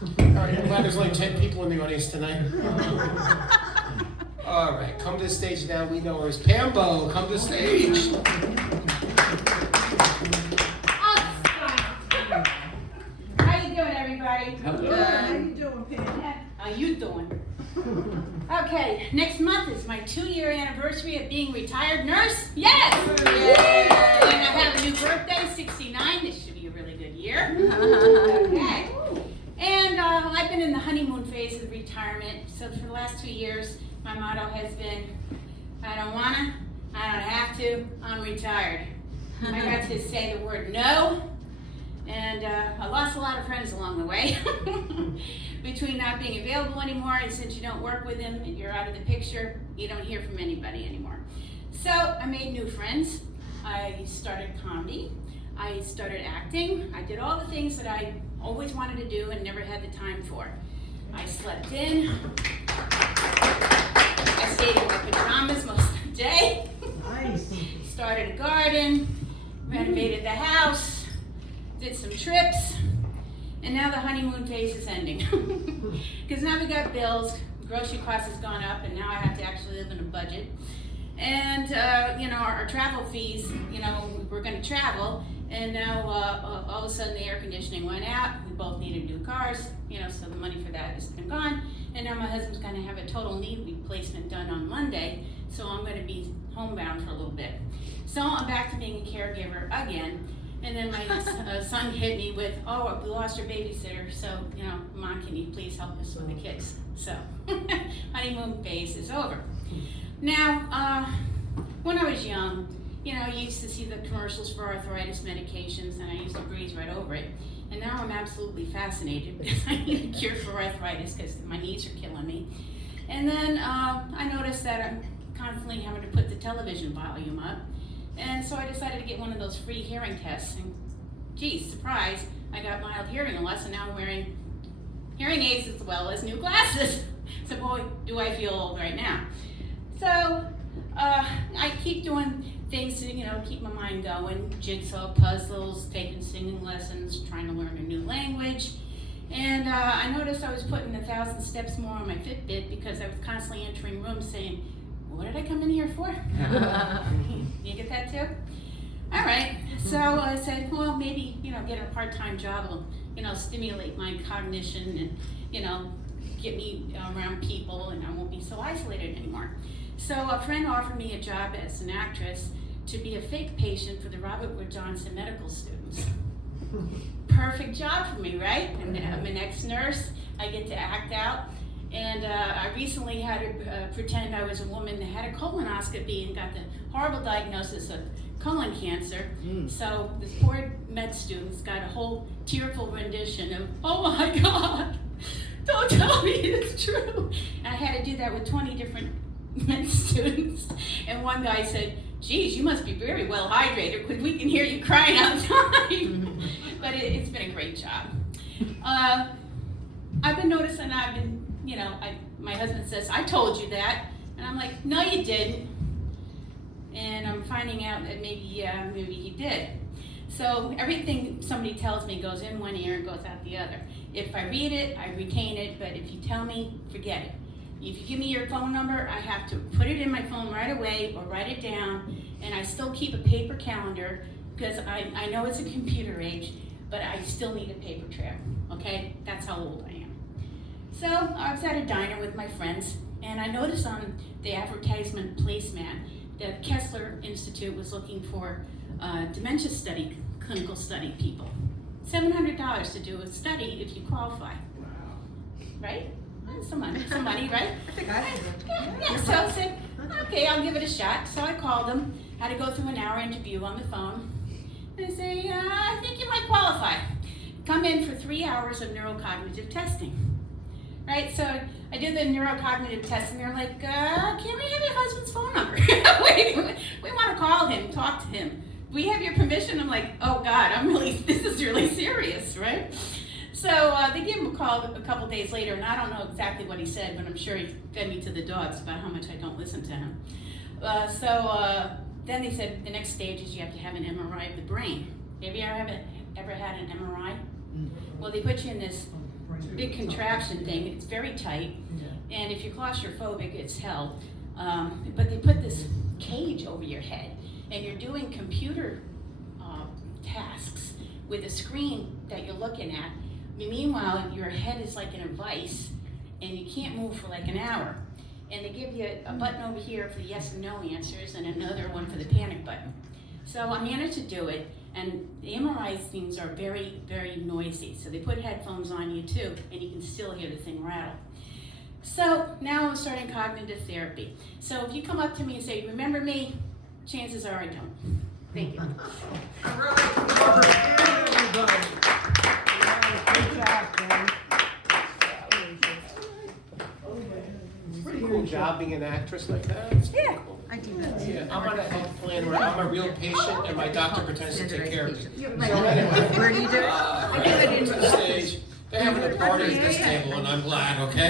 All right, I'm glad there's only 10 people in the audience tonight. All right, come to the stage now. We know her as Pambo. Come to the stage. How you doing, everybody? Hello. How you doing, Pam? How you doing? Okay, next month is my 2-year anniversary of being retired nurse. Yes! Yay! And I have a new birthday, 69. This should be a really good year. Okay. And I've been in the honeymoon phase of retirement. So for the last 2 years, my motto has been, I don't wanna, I don't have to, I'm retired. I got to say the word no. And I lost a lot of friends along the way. Between not being available anymore, and since you don't work with them and you're out of the picture, you don't hear from anybody anymore. So I made new friends. I started comedy. I started acting. I did all the things that I always wanted to do and never had the time for. I slept in. I stayed in my pajamas most of the day. Nice. Started a garden, renovated the house, did some trips, and now the honeymoon phase is ending. Because now we got bills, grocery costs has gone up, and now I have to actually live in a budget. And our travel fees, we're going to travel, and now all of a sudden the air conditioning went out. We both needed new cars, so the money for that has been gone. And now my husband's going to have a total knee replacement done on Monday, so I'm going to be homebound for a little bit. So I'm back to being a caregiver again. And then my son hit me with, oh, we lost our babysitter, so, Mom, can you please help us with the kids? So, honeymoon phase is over. Now, when I was young, you used to see the commercials for arthritis medications, and I used to breeze right over it. And now I'm absolutely fascinated because I need a cure for arthritis because my knees are killing me. And then I noticed that I'm constantly having to put the television volume up. And so I decided to get one of those free hearing tests. And geez, surprise, I got mild hearing loss, and now I'm wearing hearing aids as well as new glasses. So boy, do I feel old right now. So I keep doing things to keep my mind going, jigsaw puzzles, taking singing lessons, trying to learn a new language. And I noticed I was putting 1,000 steps more on my Fitbit because I was constantly entering rooms saying, what did I come in here for? You get that too? All right. So I said, well, maybe, get a part-time job will, stimulate my cognition and, get me around people, and I won't be so isolated anymore. So a friend offered me a job as an actress to be a fake patient for the Robert Wood Johnson medical students. Perfect job for me, right? I'm an ex-nurse. I get to act out. And I recently had to pretend I was a woman that had a colonoscopy and got the horrible diagnosis of colon cancer. So the poor med students got a whole tearful rendition of, oh my God, don't tell me it's true. And I had to do that with 20 different med students. And one guy said, geez, you must be very well hydrated because we can hear you crying outside. But it's been a great job. I've been noticing my husband says, I told you that. And I'm like, no, you didn't. And I'm finding out that maybe he did. So everything somebody tells me goes in one ear and goes out the other. If I read it, I retain it, but if you tell me, forget it. If you give me your phone number, I have to put it in my phone right away or write it down. And I still keep a paper calendar because I know it's a computer age, but I still need a paper trail, okay? That's how old I am. So I was at a diner with my friends, and I noticed on the advertisement placemat that Kessler Institute was looking for dementia study, clinical study people. $700 to do a study if you qualify. Wow. Right? Some money, right? I think I did. Yeah, so I said, okay, I'll give it a shot. So I called them, had to go through an hour interview on the phone. They say, I think you might qualify. Come in for 3 hours of neurocognitive testing. Right, so I did the neurocognitive test, and they're like, can we have your husband's phone number? we want to call him, talk to him. We have your permission? I'm like, oh God, this is really serious, right? So they gave him a call a couple days later, and I don't know exactly what he said, but I'm sure he fed me to the dogs about how much I don't listen to him. Then they said the next stage is you have to have an MRI of the brain. Have you ever had an MRI? Well, they put you in this big contraption thing. It's very tight, and if you're claustrophobic, it's hell. But they put this cage over your head, and you're doing computer tasks with a screen that you're looking at. Meanwhile, your head is like in a vice, and you can't move for like an hour. And they give you a button over here for the yes and no answers, and another one for the panic button. So I managed to do it, and the MRI things are very, very noisy. So they put headphones on you too, and you can still hear the thing rattle. So now I'm starting cognitive therapy. So if you come up to me and say, remember me, chances are I don't. Thank you. Pretty cool job being an actress like that. It's pretty Yeah, cool. I do that. Yeah, I'm on a health plan where I'm a real patient and my doctor pretends to take care of me. Right. So anyway, Where do you do it? I do it into the stage. They're having a party at this table and I'm glad, okay?